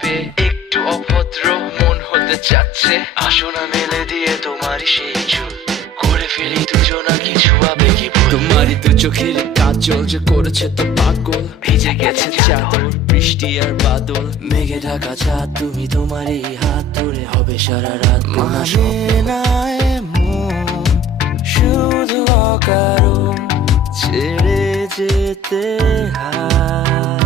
পেয়ে একটু অভদ্র মন হতে চাচ্ছে, আসো না মেলে দিয়ে তোমারই সেই চুল, করে ফেলি দুজনা কিছু আবেগী ভুল। তোমারই দু চোখের কাজল যে করেছে তো পাগল, ভিজে গেছে চাদর বৃষ্টি আর বাদল, মেঘে ঢাকা চাঁদ তুমি তোমারই হাত ধরে হবে সারা রাত। মানে না এমন শুধু অকারণ ছেড়ে যেতে হয়।